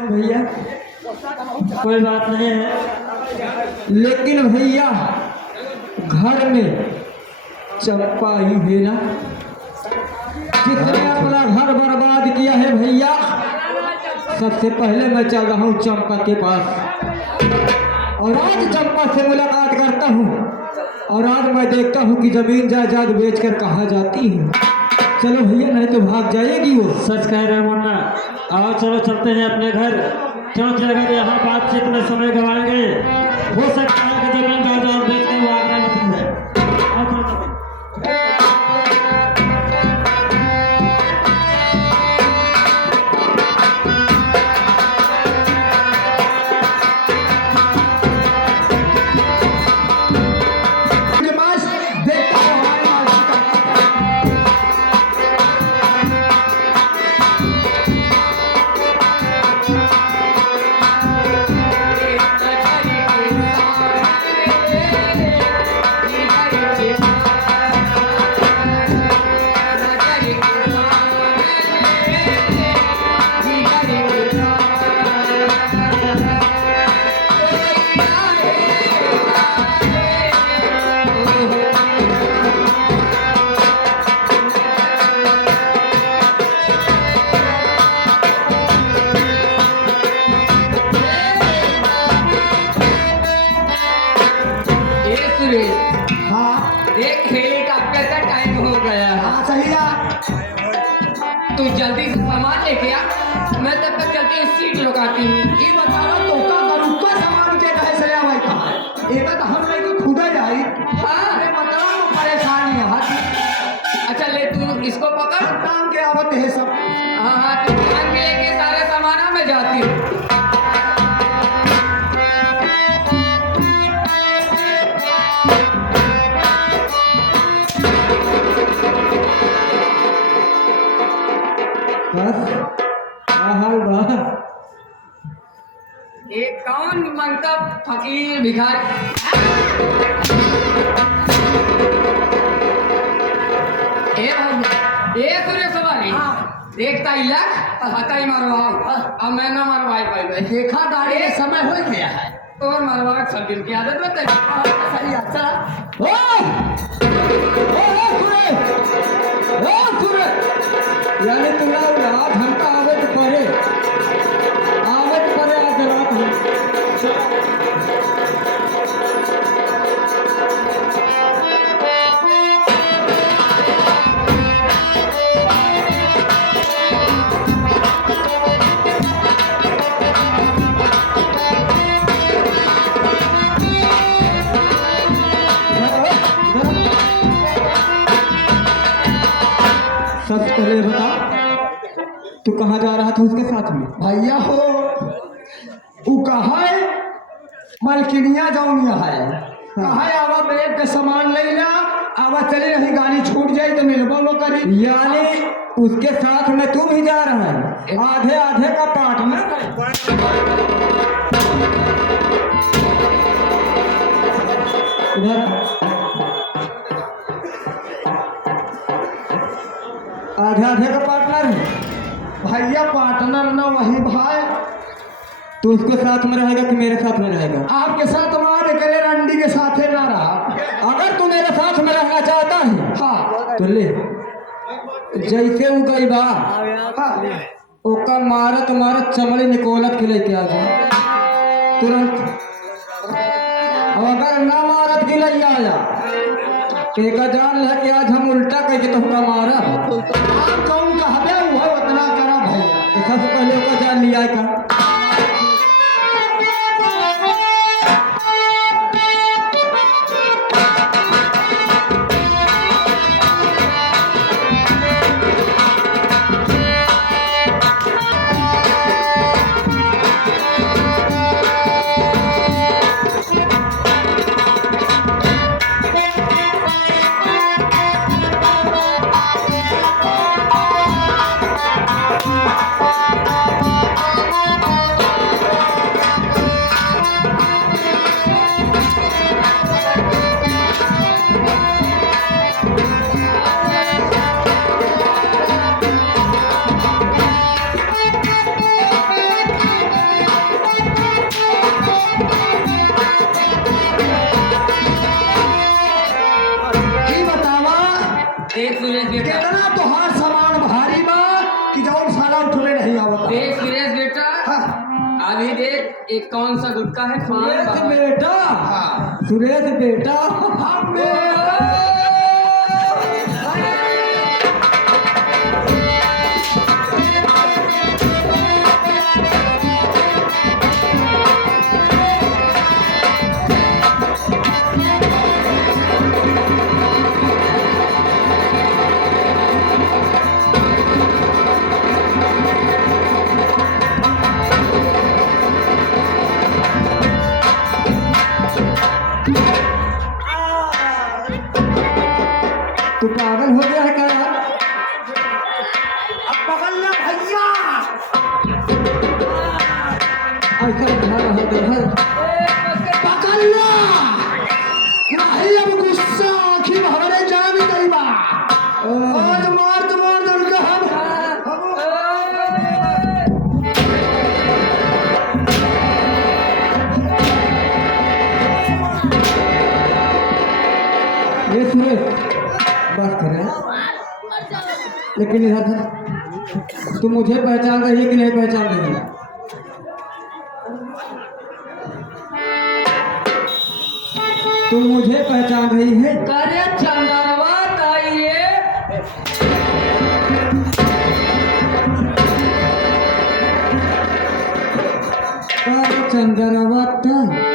भैया कोई बात नहीं है, लेकिन भैया घर में चंपा ही है ना जिसने अपना घर बर्बाद किया है। भैया सबसे पहले मैं चल रहा हूँ चंपा के पास और आज चंपा से मुलाकात करता हूँ और आज मैं देखता हूँ कि जमीन जायदाद बेचकर कहाँ जाती है। चलो भैया नहीं तो भाग जाएगी वो। सच कह रहे हो मुन्ना, आओ चलो चलते हैं अपने घर। क्योंकि अगर यहाँ बातचीत में समय गवाएंगे हो सकता है कि जमीन जायदाद बेचकर वो आगरा निकल जाए। आओ चलो चलते हैं। हाँ देख हेलीकॉप्टर का टाइम हो गया। हाँ सही तू जल्दी से सामान लेके आ, मैं तब तक चलती हूँ सीट लगाती हूँ। ये बताओ तो का करूँ का सामान के कहे से भाई कहाँ है? एक तो हम लोग को खुदा जाई। हाँ अरे बताओ तो परेशानी है। अच्छा ले तू इसको पकड़, टांग के आवत है सब। हाँ हाँ तू टांग के लेके सारे सामान में जाती हूँ। ये कौन मंगता फकीर भिखारी? ए तुरे सवारी देखता इलाक हता ही मरवाओ। अब मैं ना मरवाई पाई देखा दाढ़ी के समय हो गया है और मरवा सब दिन की आदत बता। सही अच्छा यानी तुम्हारा रात हमका आवत पड़े आज रात हम सबसे पहले बता तू कहाँ जा रहा था उसके साथ में? भैया हो वो कहा है मलकिनिया जौनिया है कहा है आवा बैग के सामान ले ला आवा चली रही गाड़ी छूट जाए तो मिलबो वो करी। यानी उसके साथ में तू भी जा रहा है, आधे आधे का पार्टनर। इधर आधे आधे का पार्टनर है भैया पार्टनर ना वही भाई। तू उसके साथ में रहेगा कि मेरे साथ में रहेगा? आपके साथ मार करे रंडी के साथ ना रहा। अगर तू मेरे साथ में रहना चाहता है हाँ तो ले जैसे वो गई बा ओका मारत मारत चमड़ी निकोलत के लेके आ जा तुरंत। और अगर ना मारत के ले आया एक जान ले कि आज हम उल्टा कह के तुमका मारा। आप कौन कहबे वो उतना करा भैया। तो सबसे पहले ओका जान लिया का अभी देख एक कौन सा गुटका है सुरेश पान बेटा, हाँ सुरेश बेटा, तू पागल हो गया है क्या यार? अब पकड़ना भैया। ऐसा घर हो घर पकड़ना नहीं, अब गुस्सा आखिर हमारे जान ही नहीं बा। आज मार तो मार दल के हम ये सुरेश बात कर रहे हैं, लेकिन इधर था तू मुझे पहचान रही है कि नहीं पहचान रही है? तू मुझे पहचान रही है? अरे चंदनवा ताइए चंदनवत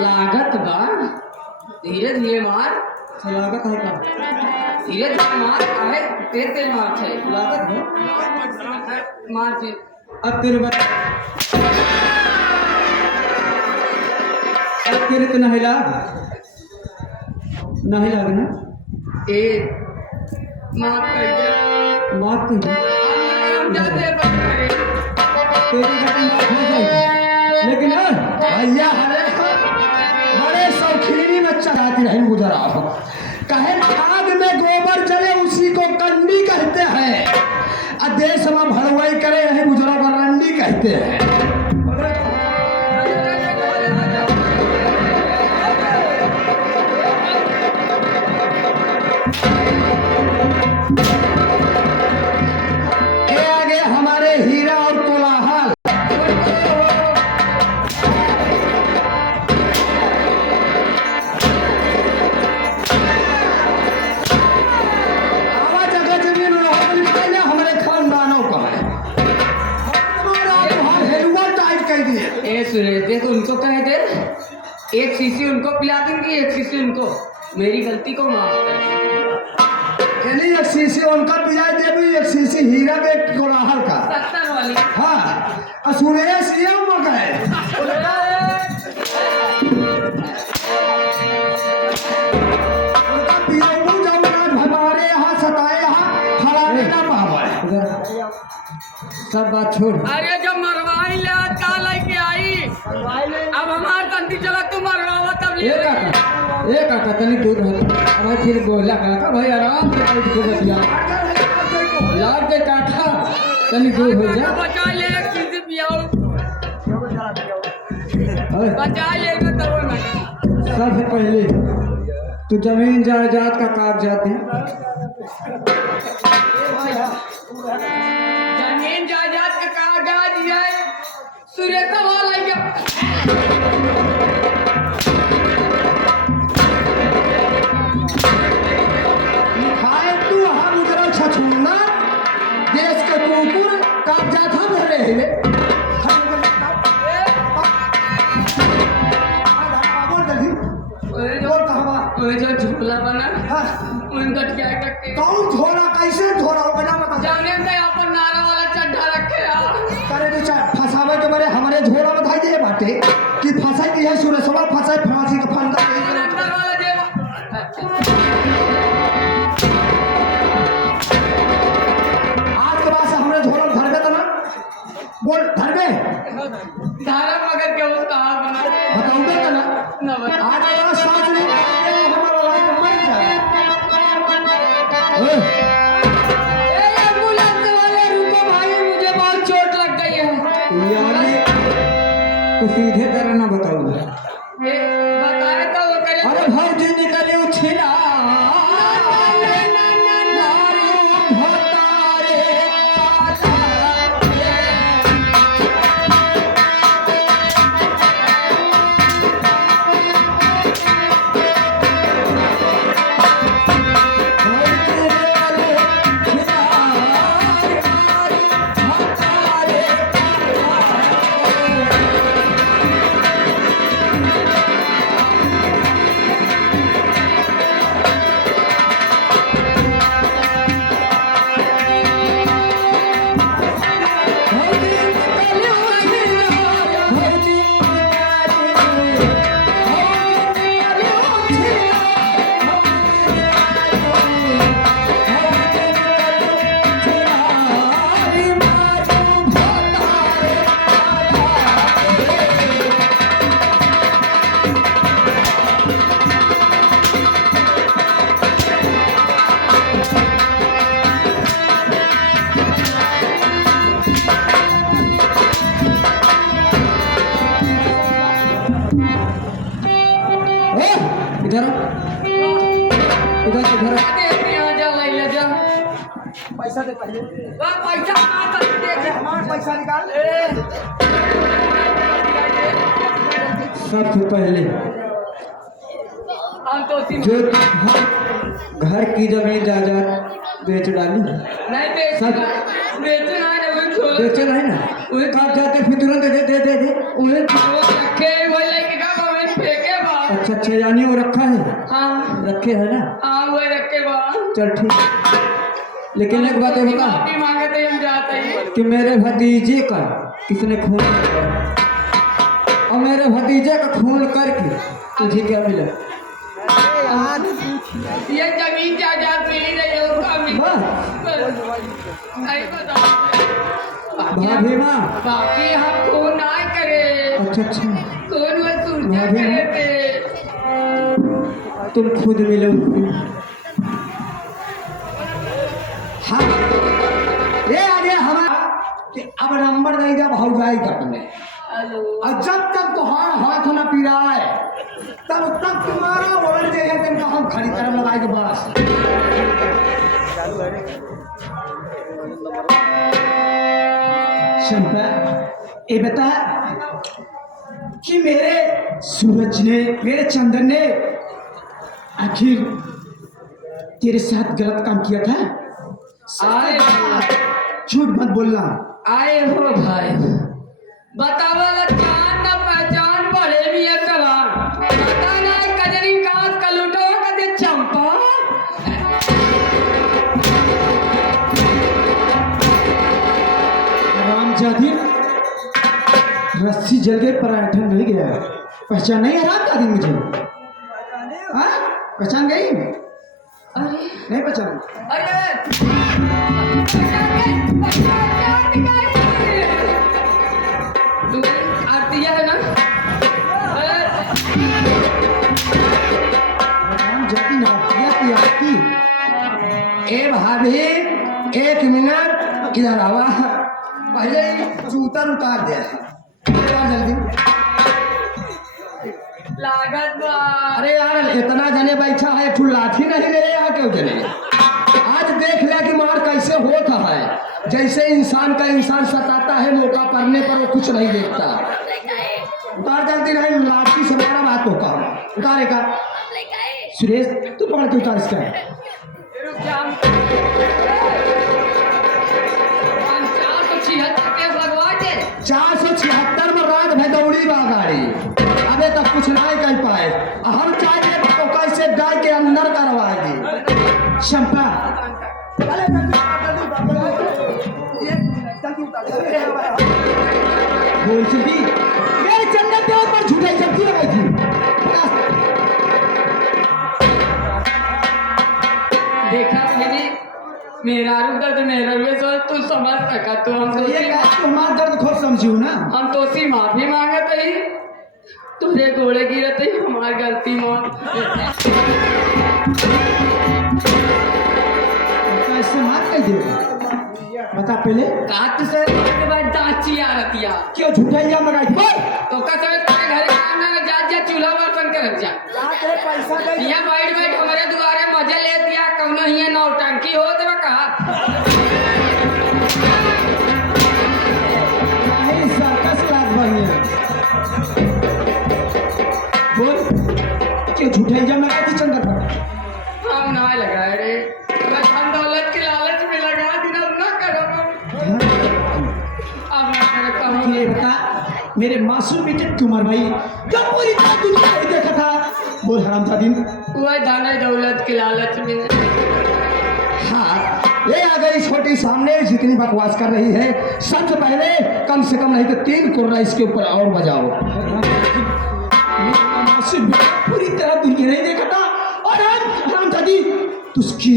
लागत बा धीरे धीरे मार लागत है का? धीरे धीरे मार काहे तेज तेज मार छै लागत है मार छै अब तेरे नहीं लाग ना? ए माफ कर दे माफ कर दे, हम जाते बच्चे तेरी गति माफ हो जाएगी, लेकिन भैया हरे शौकीनी में चढ़ाती रही गुजरा हो। कहे खाद में गोबर जले उसी को कंडी कहते हैं, देश में भरवाई करे यही गुजरा को रंडी कहते हैं। ये आगे हमारे हीरा और कोलाहल आवा जगह जमीन पहले हमारे खानदानों का है। हेलुआ टाइट कर दिए। ए सुरेश देख उनको कह दे एक शीशी उनको पिला दूंगी एक शीशी उनको मेरी गलती को माफ कर यानी एक शीशी उनका पिया देवी, एक शीशी हीरा के कोलाहल का। 70 वाली हाँ सुरेश ये उम्र का है। उनका पियाऊ जब हमारे यहाँ सताए यहाँ हराने ना पावे। इधर सब बात छोड़। अरे जब मरवाई ले आज का लेके आई अब हमार तंती चला तू मरवावा तब ले एक आका तनी दूर रह, अब फिर बोला काका भाई आराम से बैठ के बतिया, लाग के काका तनी दूर हो जा। बचा ले एक शीशी पियाओ अरे, बचा लेगा तब मैं सबसे पहले तू जमीन जायदाद का कागजात दे। जमीन जायदाद के कागजात है सुरेश वाला ये खाए तू हम उधर छछूना देश के कुकुर कागजात हम भरे हैं। ओए जो झूला बना उनका क्या करके कौन झोरा कैसे झोरा हो बना बता। जाने में अपन नारा वाला चड्ढा रखे यार करे तो चाहे फसावे के बारे हमारे झोरा बताई दे बाटे कि फसाई दी है सुरेशवा फसाई फांसी का फंदा अंदर वाला जेब आज के बाद से हमरे झोरा में धरबे तो ना बोल धरबे धारा मगर के उसका हाथ बना बताऊंगे तो ना ना बता आज के बाद साथ में हमारा लाइफ मर जाए। ए एम्बुलेंस वाले रुको भाई मुझे बहुत चोट लग गई है यानी तू सीधे तरह ना बताऊंगा। ए बताए तो वो करे अरे भौजी निकली उछिला इधर आओ। इधर दे यहाँ जा ले जा पैसा दे पहले पैसा कहाँ तक दे हमारा पैसा निकाल सबसे पहले हम तो उसी जो घर की जमीन जायदाद बेच डाली, नहीं बेचना बेचना है ना वो छोड़ बेचे नहीं ना, वही कागजात फिर तुरंत दे दे दे दे। उन्हें वो रखे वही लेके का हमें फेंके बाहर अच्छा अच्छा, यानी वो रखा है, हाँ रखे है ना, हाँ वो रखे बाहर चल ठीक। लेकिन एक बात ये बता माफी मांगे तो हम जाते हैं कि मेरे भतीजे का किसने खून किया और मेरे भतीजे का खून करके तुझे क्या मिला? ये जमीन जायदाद मिली नहीं है उसका नहीं पता भाभी माँ, बाकी हम खून ना करे अच्छा अच्छा, खून वसूल करे थे तुम खुद मिलो। हाँ ये आ गया हमारा कि अब नंबर नहीं जब हो जाए कटने हेलो और जब तक तुम्हारा हाथ न पिराए तब तक तुम्हारा ओढ़ जाए तिनका हम खड़ी तरह लगाए के बस शंपा ये बता कि मेरे सूरज ने मेरे चंदन ने आखिर तेरे साथ गलत काम किया था? आए झूठ मत बोलना। आए हो भाई बतावा जान ना पहचान पड़े भी है सवाल पता नहीं कजरी कांच का लूटो कदे चंपा रामजादी रस्सी जल गई पर ऐठन नहीं गया। पहचान नहीं है रामजादी मुझे? हाँ पहचान गई? अरे नहीं पहचान? अरे तू आरतिया है ना रामजादी नातिया की आरती। ए भाभी एक मिनट इधर आवा, पहले ही जूता उतार दे उतार जल्दी। लागत बा अरे यार इतना जने बैठा है तू लाठी नहीं ले यहाँ क्यों जने? आज देख ले कि मार कैसे होता है, जैसे इंसान का इंसान सताता है मौका पड़ने पर वो कुछ नहीं देखता। उतार जल्दी नहीं लाठी से मारा बात होगा उतारे का। सुरेश तू पकड़ के उतार इसका। रुक जा 476 केस लगवा दे 476 में रात में दौड़ी बा गाड़ी, अबे तक कुछ नहीं कर पाए। हम चाहे तो कैसे गाय के अंदर करवाएगी शंपा। बोल चुकी मेरे चंदन के ऊपर झूठाई जब्ती लगाई थी। देखा मैंने मेरा रूप दर्द मेरा रूप सो तू समझ सका तो हम ये तो कह तुम मां दर्द खोल समझियो ना। हम तो सी माफी मांगत ही तुझे गोड़े गिरत ही हमारी गलती मां कैसे मार कह दे बता पहले काट से के बाद दाची आ रतिया क्यों झूठाई इल्जाम लगाई थी? बोल तो कसम तेरे घर काम ना जा जा चूल्हा बर्तन कर जा पैसा दे यहाँ बैठ बैठ हमारे दुआरे मजे ले दिया कौनो हिया नौटंकी हो तो कहा नहीं सर्कस लाग बढ़िया। बोल क्यों झूठा इल्जाम लगाई थी चंदन पर? हम ना लगा रे मैं धन दौलत के लालच में लगा दिन अब ना करो अब ना करता हूँ ये बता मेरे मासूम बेटे कुमार भाई जब पूरी दुनिया नहीं देखा था। बोल हरामजादी। वह धन दौलत के लालच में हाँ ये आ गई छोटी सामने जितनी बकवास कर रही है सबसे पहले कम से कम नहीं तो 3 कोर्रा इसके ऊपर और बजाओ। मेरा मासूम बेटा पूरी तरह दुनिया नहीं देखा था और हरामजादी उसकी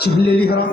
चल ले ली हराम।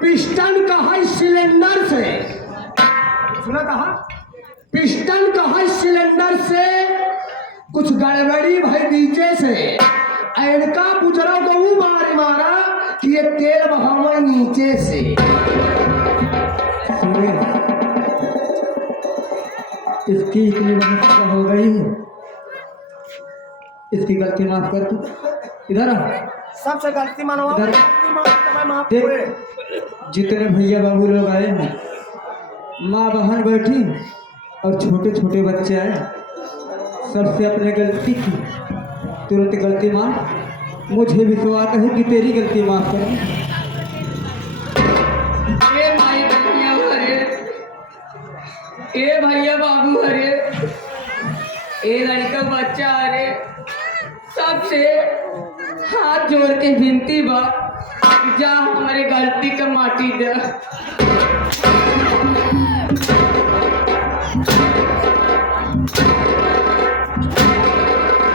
पिस्टन का है सिलेंडर से, सुना कहा पिस्टन का है सिलेंडर से, कुछ गड़बड़ी भाई नीचे से, इनका पुजरा को वो मारा कि ये तेल बहावा नीचे से। सुरेश, इसकी इतनी बड़ी सजा हो गई है, इसकी गलती माफ कर तू। इधर आ, सबसे गलती मनवा इधर मैं माफ देख, जितने भैया बाबू लोग आए हैं, माँ बहन बैठी और छोटे छोटे बच्चे आए, सबसे अपने गलती की तुरंत गलती माफ। मुझे विश्वास है कि तेरी गलती माफ कर। ए भाई भैया हरे, ए भैया बाबू हरे, ए लड़का बच्चा हरे, सबसे हाथ जोड़ के विनती बा, जा हमारे गलती का माटी दे।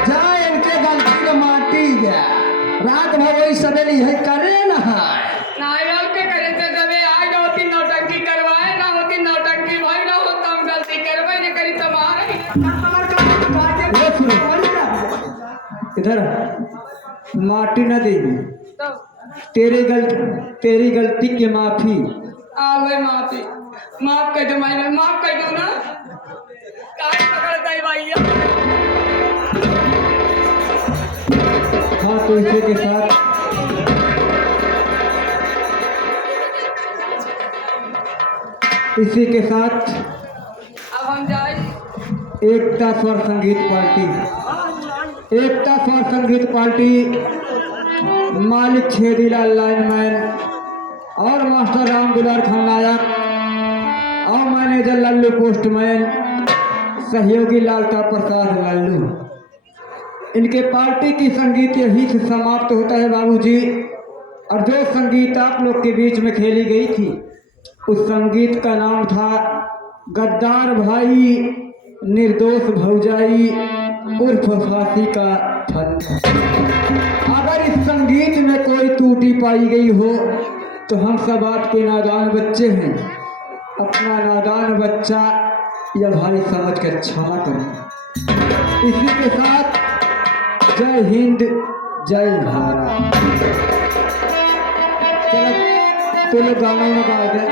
जा इनके गलती का माटी जा, रात भर वही सवेरे है करे ना नायक के करे थे जबे आज होती नौटंकी करवाए, ना होती नौटंकी भाई, ना होता हम गलती करवाए, ये करी तुम्हारे। ये सुनो, इधर माटी न देगी, तेरी गलती की माफी। आवे माफी, माफ कर दो मैं माफ कर दो ना, काय पकड़ता है भैया। हाँ, तो इसी के साथ अब हम जाए एकता स्वर संगीत पार्टी, एकता स्वर संगीत पार्टी, मालिक छेदीलाल लाइनमैन और मास्टर राम दुलार खलनायक और मैनेजर लल्लू पोस्टमैन, सहयोगी लालता प्रसाद लल्लू। इनके पार्टी की संगीत यहीं से समाप्त होता है बाबूजी। और जो संगीत आप लोग के बीच में खेली गई थी, उस संगीत का नाम था गद्दार भाई निर्दोष भौजाई उर्फ फांसी का फंदा। अगर इस संगीत में कोई त्रुटि पाई गई हो तो हम सब आपके नादान बच्चे हैं, अपना नादान बच्चा या भाई समझ कर क्षमा करें। इसी के साथ जय हिंद, जय भारत। चलो गाना में गा दे।